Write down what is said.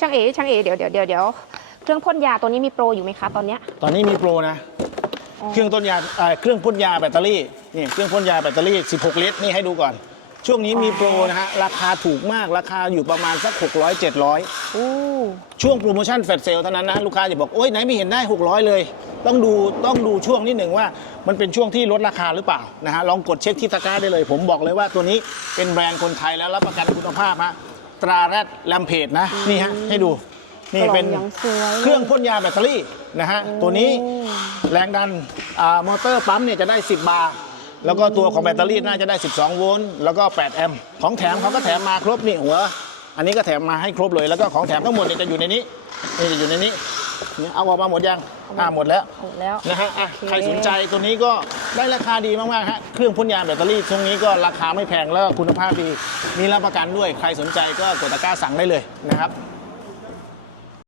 ช่างเอ๋ช่างเอ๋เดี๋ยวเดี๋ยวเดี๋ยวเดี๋ยวเครื่องพ่นยาตัวนี้มีโปรอยู่ไหมคะตอนเนี้ย ตอนนี้มีโปรนะอ๋อเครื่องต้นยาเอ่อเครื่องพ่นยาแบตเตอรี่นี่เครื่องพ่นยาแบตเตอรี่ 16 ลิตรนี่ให้ดูก่อน ช่วงนี้มีโปรนะฮะราคาถูกมากราคาอยู่ประมาณสัก 600 700 อู้ช่วงโปรโมชั่นแฟลชเซลเท่านั้นนะลูกค้าจะบอกโอ๊ยไหนไม่เห็นได้ 600 เลย ต้องดูต้องดูช่วงนิดหนึ่งว่ามันเป็นช่วงที่ลดราคาหรือเปล่านะฮะลองกดเช็คที่ตะกร้าได้เลย ผมบอกเลยว่าตัวนี้เป็นแบรนด์คนไทยแล้วรับประกันคุณภาพฮะ ตราแรดแลมเพจนะ นี่ฮะ ให้ดู นี่เป็นกล่องยังสวยเครื่องพ่นยาแบตเตอรี่นะฮะ ตัวนี้แรงดันอ่ามอเตอร์ปั๊มเนี่ยจะได้ 10 บาร์แล้วก็ตัวของแบตเตอรี่น่าจะได้ 12 โวลต์แล้วก็ 8 แอมป์ของแถมเขาก็แถมมาครบนี่หัว อันนี้ก็แถมมาให้ครบเลยแล้วก็ของแถมทั้งหมดเนี่ยจะอยู่ในนี้นี่จะอยู่ในนี้นี่เอาออกมาหมดยังอ่าหมดแล้วหมดแล้วนะฮะอะโอเคใครสนใจตัวนี้ก็ ได้ราคาดีมากๆฮะเครื่องพ่นยาแบตเตอรี่ตรงนี้ก็ราคาไม่แพงแล้วก็คุณภาพดีมีรับประกันด้วยใครสนใจก็กดตะกร้าสั่งได้เลยนะครับ